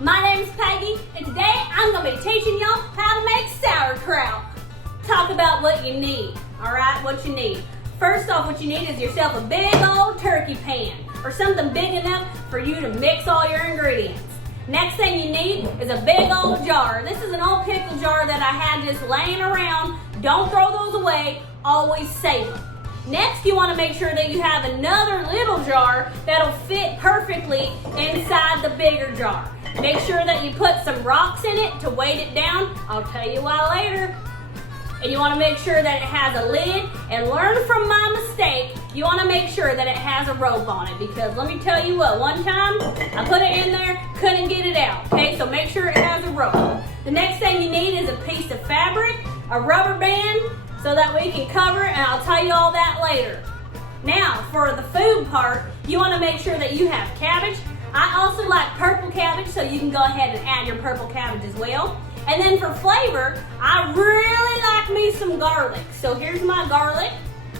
My name's Peggy, and today I'm going to be teaching y'all how to make sauerkraut. Talk about what you need, alright? What you need. First off, what you need is yourself a big old turkey pan, or something big enough for you to mix all your ingredients. Next thing you need is a big old jar. This is an old pickle jar that I had just laying around. Don't throw those away, always save them. Next, you want to make sure that you have another little jar that'll fit perfectly inside the bigger jar. Make sure that you put some rocks in it to weight it down. I'll tell you why later. And you want to make sure that it has a lid, and learn from my mistake, you want to make sure that it has a rope on it, because let me tell you what, one time I put it in there, couldn't get it out, okay? So make sure it has a rope. The next thing you need is a piece of fabric, a rubber band, so that we can cover it, and I'll tell you all that later. Now, for the food part, you want to make sure that you have cabbage. I also like purple cabbage, so you can go ahead and add your purple cabbage as well. And then for flavor, I really like me some garlic. So here's my garlic.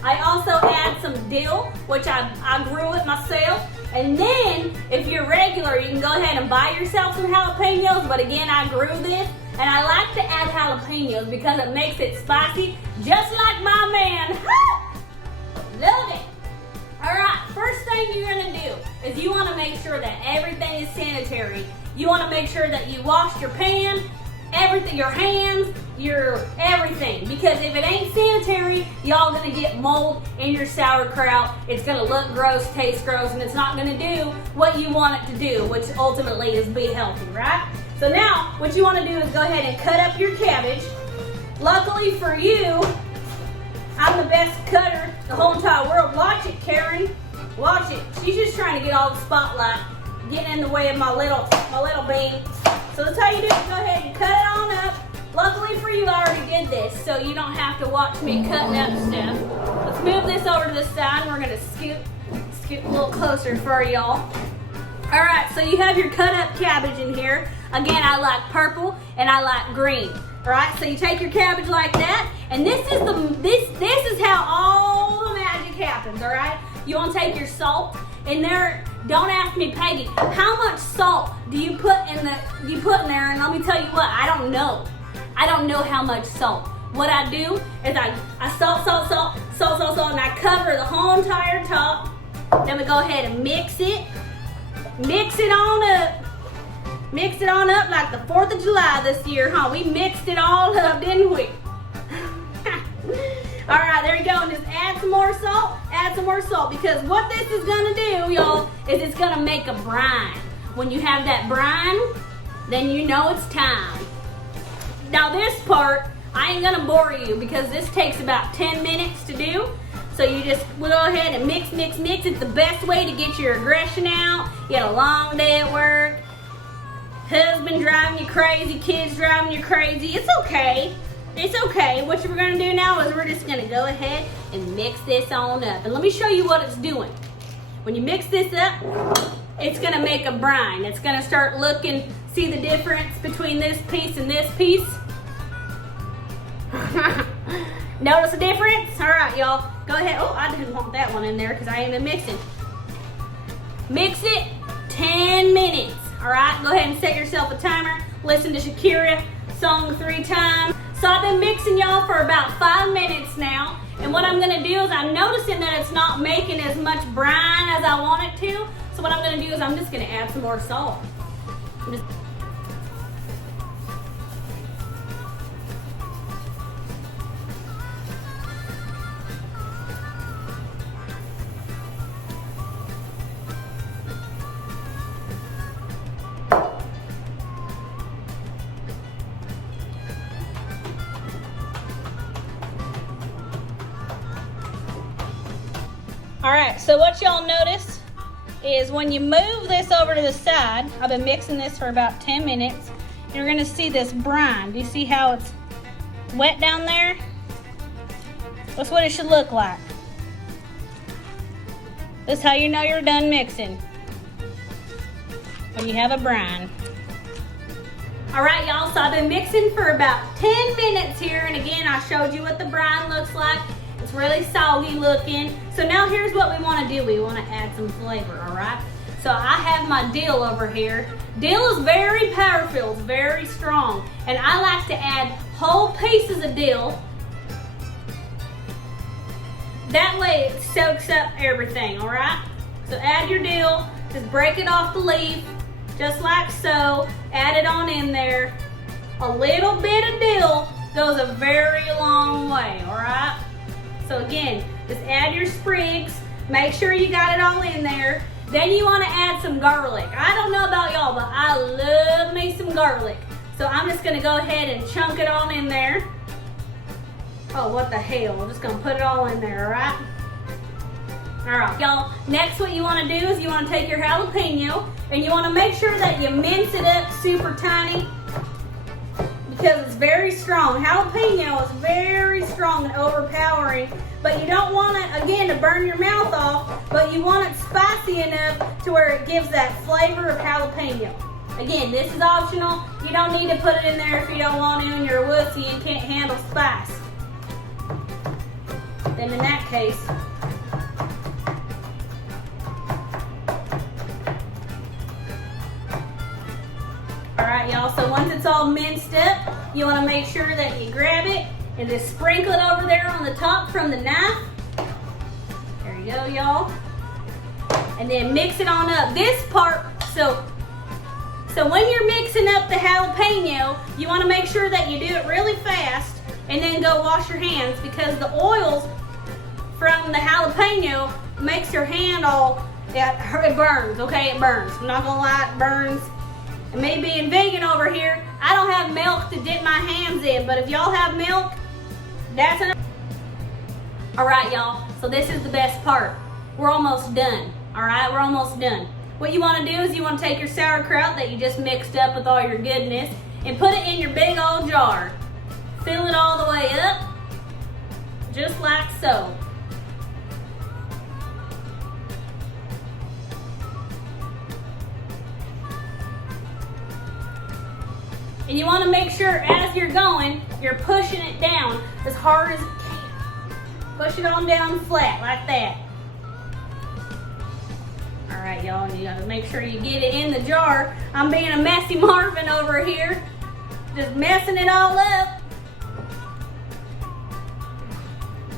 I also add some dill, which I grew it myself. And then, if you're regular, you can go ahead and buy yourself some jalapeños, but again, I grew this. And I like to add jalapeños because it makes it spicy, just like my man. Love it. All right, first thing you're gonna do is you wanna make sure that everything is sanitary. You wanna make sure that you wash your pan, everything, your hands, your everything. Because if it ain't sanitary, y'all gonna get mold in your sauerkraut. It's gonna look gross, taste gross, and it's not gonna do what you want it to do, which ultimately is be healthy, right? So now, what you want to do is go ahead and cut up your cabbage. Luckily for you, I'm the best cutter in the whole entire world. Watch it, Karen. Watch it. She's just trying to get all the spotlight, getting in the way of my little bean. So that's how you do it. Go ahead and cut it on up. Luckily for you, I already did this, so you don't have to watch me cutting up stuff. Let's move this over to the side. We're going to scoot a little closer for y'all. All right, so you have your cut up cabbage in here. Again, I like purple and I like green. All right, so you take your cabbage like that, and this is how all the magic happens. All right, you want to take your salt in there. Don't ask me, Peggy, how much salt do you put in there? And let me tell you what, I don't know. I don't know how much salt. What I do is I salt, and I cover the whole entire top. Then we go ahead and mix it. Mix it on up. Mix it on up like the 4th of July this year, huh? We mixed it all up, didn't we? All right, there you go. And just add some more salt. Add some more salt, because what this is gonna do, y'all, is it's gonna make a brine. When you have that brine, then you know it's time. Now this part, I ain't gonna bore you because this takes about 10 minutes to do. So you just go ahead and mix. It's the best way to get your aggression out. You had a long day at work. Husband driving you crazy, kids driving you crazy. It's okay. It's okay. What we're gonna do now is we're just gonna go ahead and mix this on up. And let me show you what it's doing. When you mix this up, it's gonna make a brine. It's gonna start looking, see the difference between this piece and this piece? Notice the difference? All right, y'all. Go ahead. Oh, I didn't want that one in there because I ain't been mixing. Mix it 10 minutes. All right, go ahead and set yourself a timer. Listen to Shakira song 3 times. So I've been mixing y'all for about 5 minutes now. And what I'm gonna do is I'm noticing that it's not making as much brine as I want it to. So what I'm gonna do is I'm just gonna add some more salt. All right, so what y'all notice is when you move this over to the side, I've been mixing this for about 10 minutes, you're gonna see this brine. Do you see how it's wet down there? That's what it should look like. That's how you know you're done mixing, when you have a brine. All right, y'all, so I've been mixing for about 10 minutes here, and again, I showed you what the brine looks like. It's really soggy looking. So now here's what we want to do. We want to add some flavor, all right? So I have my dill over here. Dill is very powerful, it's very strong. And I like to add whole pieces of dill. That way it soaks up everything, all right? So add your dill, just break it off the leaf, just like so. Add it on in there. A little bit of dill goes a very long way, all right? So again, just add your sprigs. Make sure you got it all in there. Then you want to add some garlic. I don't know about y'all, but I love me some garlic. So I'm just gonna go ahead and chunk it on in there. Oh, what the hell? I'm just gonna put it all in there, all right? All right, y'all. Next, what you want to do is you want to take your jalapeno and you want to make sure that you mince it up super tiny because it's very strong. Jalapeno is very strong and overpowering, but you don't want it, again, to burn your mouth off, but you want it spicy enough to where it gives that flavor of jalapeno. Again, this is optional. You don't need to put it in there if you don't want to and you're a wussy and can't handle spice. Then in that case, alright y'all, so once it's all minced up, you want to make sure that you grab it and just sprinkle it over there on the top from the knife. There you go, y'all. And then mix it on up. This part, so when you're mixing up the jalapeno, you want to make sure that you do it really fast and then go wash your hands because the oils from the jalapeno makes your hand all, it burns, okay? It burns. I'm not gonna lie, it burns. And me being vegan over here, I don't have milk to dip my hands in, but if y'all have milk, that's enough. All right, y'all, so this is the best part. We're almost done, all right? We're almost done. What you wanna do is you wanna take your sauerkraut that you just mixed up with all your goodness and put it in your big old jar. Fill it all the way up, just like so. And you want to make sure as you're going, you're pushing it down as hard as you can. Push it on down flat like that. All right, y'all, and you got to make sure you get it in the jar. I'm being a messy Marvin over here, just messing it all up.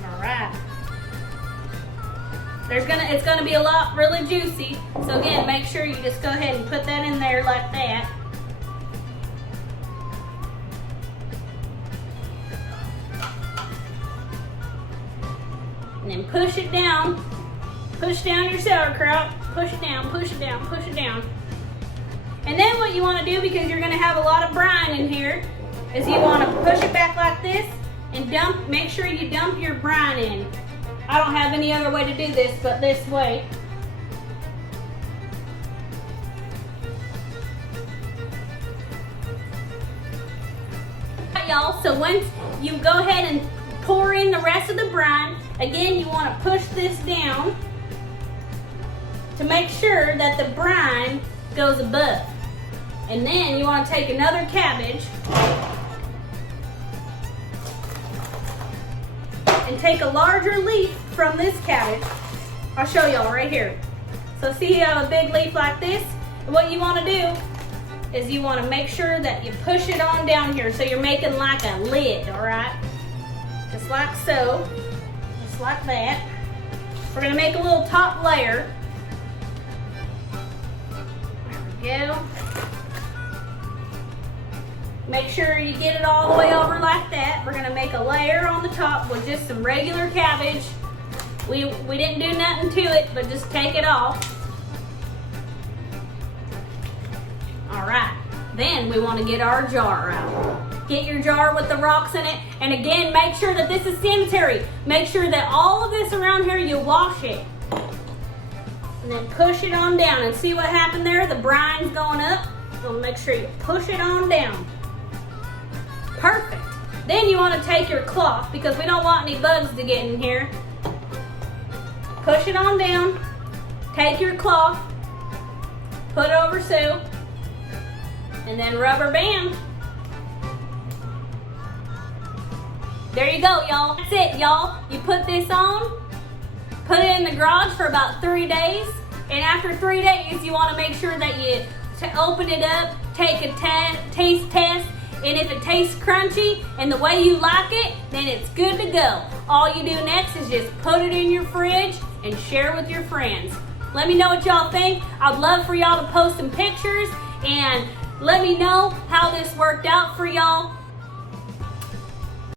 All right. It's gonna be a lot really juicy. So again, make sure you just go ahead and put that in there like that. And then push it down. Push down your sauerkraut. Push it down, push it down, push it down. And then what you want to do, because you're going to have a lot of brine in here, is you want to push it back like this and make sure you dump your brine in. I don't have any other way to do this but this way. Alright, y'all, so once you go ahead and pour in the rest of the brine, again, you want to push this down to make sure that the brine goes above. And then you want to take another cabbage and take a larger leaf from this cabbage. I'll show y'all right here. So see you have a big leaf like this? And what you want to do is you want to make sure that you push it on down here so you're making like a lid, all right? Just like so, just like that. We're gonna make a little top layer. There we go. Make sure you get it all the way over like that. We're gonna make a layer on the top with just some regular cabbage. We didn't do nothing to it, but just take it off. All right, then we wanna get our jar out. Get your jar with the rocks in it. And again, make sure that this is sanitary. Make sure that all of this around here, you wash it. And then push it on down. And see what happened there? The brine's going up. So make sure you push it on down. Perfect. Then you want to take your cloth, because we don't want any bugs to get in here. Push it on down. Take your cloth. Put it over so. And then rubber band. There you go, y'all. That's it, y'all. You put this on, put it in the garage for about 3 days, And after 3 days, you want to make sure that you open it up, take a taste test, and if it tastes crunchy and the way you like it, then it's good to go. All you do next is just put it in your fridge and share with your friends. Let me know what y'all think. I'd love for y'all to post some pictures and let me know how this worked out for y'all.